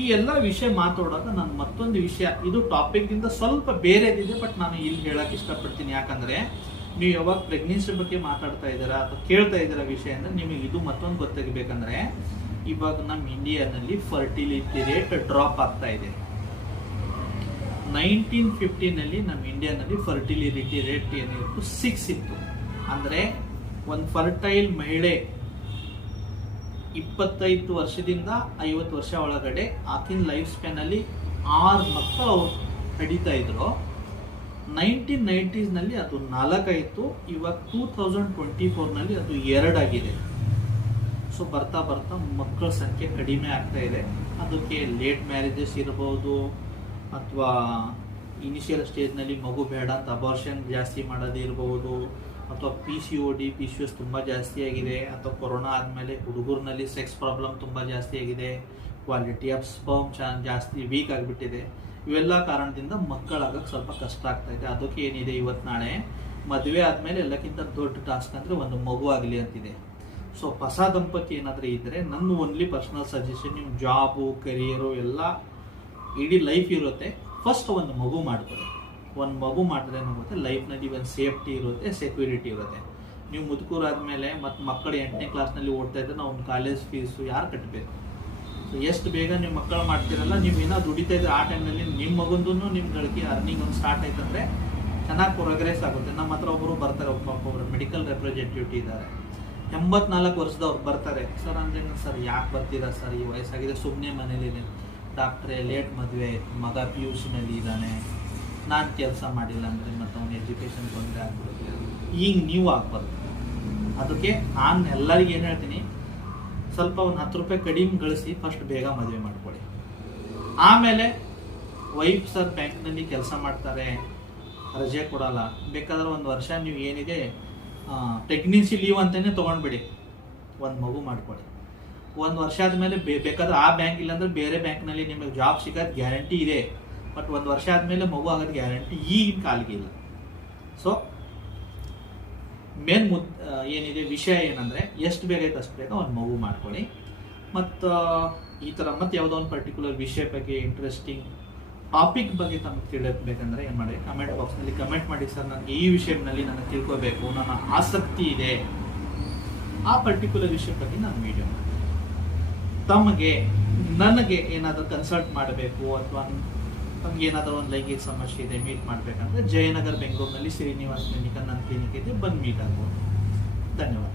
ಈ ಎಲ್ಲ ವಿಷಯ ಮಾತಾಡೋದು ನಾನು ಮತ್ತೊಂದು ವಿಷಯ, ಇದು ಟಾಪಿಕ್ ಇಂದ ಸ್ವಲ್ಪ ಬೇರೆದಿದೆ, ಬಟ್ ನಾನು ಇಲ್ಲಿ ಹೇಳಕ್ ಇಷ್ಟಪಡ್ತೀನಿ. ಯಾಕಂದ್ರೆ ನೀವು ಯಾವಾಗ ಪ್ರೆಗ್ನೆನ್ಸಿ ಬಗ್ಗೆ ಮಾತಾಡ್ತಾ ಇದ್ದೀರಾ ಅಥವಾ ಕೇಳ್ತಾ ಇದ್ದೀರಾ ವಿಷಯ ಅಂದ್ರೆ ನಿಮಗೆ ಇದು ಮತ್ತೊಂದು ಗೊತ್ತಾಗಬೇಕಂದ್ರೆ, ಇವಾಗ ನಮ್ಮ ಇಂಡಿಯಾನಲ್ಲಿ ಫರ್ಟಿಲಿಟಿ ರೇಟ್ ಡ್ರಾಪ್ ಆಗ್ತಾ ಇದೆ. 1950 ನಮ್ಮ ಇಂಡಿಯಾನಲ್ಲಿ ಫರ್ಟಿಲಿಟಿ ರೇಟ್ ಏನಿತ್ತು 6 ಇತ್ತು. ಅಂದ್ರೆ ಒಂದು ಫರ್ಟೈಲ್ ಮಹಿಳೆ 25 ವರ್ಷದಿಂದ 50 ವರ್ಷ ಒಳಗಡೆ ಆಕಿನ ಲೈಫ್ ಸ್ಪ್ಯಾನ್ ಅಲ್ಲಿ 6 ಮಕ್ಕಳು ಅವ್ರು ಹಡಿತಾ ಇದ್ರು. 1990s ಅದು 4 ಇತ್ತು. ಇವಾಗ 2024 ಅದು 2 ಆಗಿದೆ. ಸೊ ಬರ್ತಾ ಬರ್ತಾ ಮಕ್ಕಳ ಸಂಖ್ಯೆ ಕಡಿಮೆ ಆಗ್ತಾ ಇದೆ. ಅದಕ್ಕೆ ಲೇಟ್ ಮ್ಯಾರೇಜಸ್ ಇರಬಹುದು, ಅಥವಾ ಇನಿಷಿಯಲ್ ಸ್ಟೇಜ್ನಲ್ಲಿ ಮಗು ಬೇಡ ಅಂತ ಅಬಾರ್ಷನ್ ಜಾಸ್ತಿ ಮಾಡೋದು ಇರಬಹುದು, ಅಥವಾ PCOD PCOS ತುಂಬ ಜಾಸ್ತಿ ಆಗಿದೆ, ಅಥವಾ ಕೊರೋನಾ ಆದಮೇಲೆ ಹುಡುಗರ್ನಲ್ಲಿ ಸೆಕ್ಸ್ ಪ್ರಾಬ್ಲಮ್ ತುಂಬ ಜಾಸ್ತಿ ಆಗಿದೆ, ಕ್ವಾಲಿಟಿ ಆಫ್ ಸ್ಪರ್ಮ್ ಜಾಸ್ತಿ ವೀಕ್ ಆಗಿಬಿಟ್ಟಿದೆ. ಇವೆಲ್ಲ ಕಾರಣದಿಂದ ಮಕ್ಕಳಾಗಕ್ಕೆ ಸ್ವಲ್ಪ ಕಷ್ಟ ಆಗ್ತಾ ಇದೆ. ಅದಕ್ಕೆ ಏನಿದೆ, ಇವತ್ತು ನಾಳೆ ಮದುವೆ ಆದಮೇಲೆ ಎಲ್ಲಕ್ಕಿಂತ ದೊಡ್ಡ ಟಾಸ್ಕ್ ಅಂದರೆ ಒಂದು ಮಗು ಆಗಲಿ ಅಂತಿದೆ. ಸೊ ಹೊಸ ದಂಪತಿ ಏನಾದರೂ ಇದ್ದರೆ ನನ್ನ ಓನ್ಲಿ ಪರ್ಸನಲ್ ಸಜೆಷನ್, ನಿಮ್ಮ ಜಾಬು ಕರಿಯರು ಎಲ್ಲ ಇಡೀ ಲೈಫ್ ಇರುತ್ತೆ, ಫಸ್ಟ್ ಒಂದು ಮಗು ಮಾಡ್ಕೊಳ್ಳಿ. ಒಂದು ಮಗು ಮಾಡಿದ್ರೆ ಏನಾಗುತ್ತೆ, ಲೈಫ್ನಲ್ಲಿ ಒಂದು ಸೇಫ್ಟಿ ಇರುತ್ತೆ, ಸೆಕ್ಯೂರಿಟಿ ಇರುತ್ತೆ. ನೀವು ಮುದುಕೂರಾದ್ಮೇಲೆ ಮತ್ತು ಮಕ್ಕಳು 8ನೇ ಕ್ಲಾಸ್ನಲ್ಲಿ ಓಡ್ತಾ ಇದ್ದರೆ ನಾವು ಒಂದು ಕಾಲೇಜ್ ಫೀಸು ಯಾರು ಕಟ್ಟಬೇಕು? ಸೊ ಎಷ್ಟು ಬೇಗ ನೀವು ಮಕ್ಕಳು ಮಾಡ್ತೀರಲ್ಲ, ನೀವು ಏನೋ ದುಡಿತಾ ಇದ್ರೆ ಆ ಟೈಮ್ನಲ್ಲಿ ನಿಮ್ಮ ಮಗುಂದು ನಿಮ್ಗಳಿಗೆ ಅರ್ನಿಂಗ್ ಒಂದು ಸ್ಟಾರ್ಟ್ ಆಯ್ತಂದ್ರೆ ಚೆನ್ನಾಗಿ ಪ್ರೋಗ್ರೆಸ್ ಆಗುತ್ತೆ. ನಮ್ಮ ಹತ್ರ ಒಬ್ಬರು ಬರ್ತಾರೆ, ಒಬ್ಬರು ಮೆಡಿಕಲ್ ರೆಪ್ರೆಸೆಂಟೇಟಿವ್ ಇದ್ದಾರೆ, 84 ವರ್ಷದವ್ರು ಬರ್ತಾರೆ. ಸರ್ ಅಂದ್ರೆ ಸರ್ ಯಾಕೆ ಬರ್ತೀರಾ ಸರ್, ಈ ವಯಸ್ಸಾಗಿದೆ, ಸುಮ್ಮನೆ ಮನೇಲಿ ಡಾಕ್ಟ್ರೇ ಲೇಟ್ ಮದುವೆ ಆಯಿತು, ಮಗ PUCನಲ್ಲಿ ಇದ್ದಾನೆ, ನಾನು ಕೆಲಸ ಮಾಡಿಲ್ಲ ಅಂದರೆ ಮತ್ತು ಅವ್ನ ಎಜುಕೇಷನ್ ತೊಂದರೆ ಆಗ್ಬಿಡುತ್ತೆ. ಈಗ ನೀವು ಆಗ್ಬಾರ್ದು. ಅದಕ್ಕೆ ನಾನು ಎಲ್ಲರಿಗೂ ಏನು ಹೇಳ್ತೀನಿ, ಸ್ವಲ್ಪ ಒಂದು 10 ರೂಪಾಯಿ ಕಡಿಮೆ ಗಳಿಸಿ ಫಸ್ಟ್ ಬೇಗ ಮದುವೆ ಮಾಡ್ಕೊಳ್ಳಿ. ಆಮೇಲೆ ವೈಫ್ ಸರ್ ಬ್ಯಾಂಕ್ನಲ್ಲಿ ಕೆಲಸ ಮಾಡ್ತಾರೆ, ರಜೆ ಕೊಡಲ್ಲ, ಬೇಕಾದ್ರೆ 1 ವರ್ಷ ನೀವು ಏನಿದೆ ಪ್ರೆಗ್ನೆನ್ಸಿ ಲೀವ್ ಅಂತಲೇ ತೊಗೊಂಡ್ಬಿಡಿ, ಒಂದು ಮಗು ಮಾಡ್ಕೊಳ್ಳಿ. 1 ವರ್ಷ ಆದಮೇಲೆ ಬೇಕಾದ್ರೆ ಆ ಬ್ಯಾಂಕ್ ಇಲ್ಲಾಂದ್ರೆ ಬೇರೆ ಬ್ಯಾಂಕ್ನಲ್ಲಿ ನಿಮಗೆ ಜಾಬ್ ಸಿಗೋದು ಗ್ಯಾರಂಟಿ ಇದೆ, ಬಟ್ 1 ವರ್ಷ ಆದಮೇಲೆ ಮಗು ಆಗೋದು ಗ್ಯಾರಂಟಿ ಈಗಿನ ಕಾಲಿಗೆ ಇಲ್ಲ. ಸೊ ಮೇನ್ ಏನಿದೆ ವಿಷಯ ಏನಂದರೆ, ಎಷ್ಟು ಬೇಗ ಐತೆ ಅಷ್ಟು ಬೇಗ ಒಂದು ಮಗು ಮಾಡ್ಕೊಳ್ಳಿ. ಮತ್ತು ಈ ಥರ ಮತ್ತೆ ಯಾವುದೋ ಒಂದು ಪರ್ಟಿಕ್ಯುಲರ್ ವಿಷಯ ಬಗ್ಗೆ, ಇಂಟ್ರೆಸ್ಟಿಂಗ್ ಟಾಪಿಕ್ ಬಗ್ಗೆ ತಮಗೆ ತಿಳಿಯಬೇಕಂದ್ರೆ ಏನು ಮಾಡಿ, ಕಮೆಂಟ್ ಬಾಕ್ಸ್ನಲ್ಲಿ ಕಮೆಂಟ್ ಮಾಡಿ. ಸರ್ ನನಗೆ ಈ ವಿಷಯದಲ್ಲಿ ನನಗೆ ತಿಳ್ಕೋಬೇಕು, ನನ್ನ ಆಸಕ್ತಿ ಇದೆ, ಆ ಪರ್ಟಿಕ್ಯುಲರ್ ವಿಷಯ ಬಗ್ಗೆ ನಾನು ವಿಡಿಯೋ ಮಾಡಿ. ತಮಗೆ ನನಗೆ ಏನಾದರೂ ಕನ್ಸಲ್ಟ್ ಮಾಡಬೇಕು ಅಥವಾ ತಮ್ಗೆ ಏನಾದರೂ ಒಂದು ಲೈಂಗಿಕ ಸಮಸ್ಯೆ ಇದೆ, ಮೀಟ್ ಮಾಡಬೇಕಂದ್ರೆ ಜಯನಗರ್ ಬೆಂಗಳೂರಿನಲ್ಲಿ ಶ್ರೀನಿವಾಸ್ ಕ್ಲಿನಿಕ್ ನನ್ನ ಕ್ಲಿನಿಕ್ ಇದೆ, ಬಂದು ಮೀಟ್ ಆಗ್ಬೋದು. ಧನ್ಯವಾದ.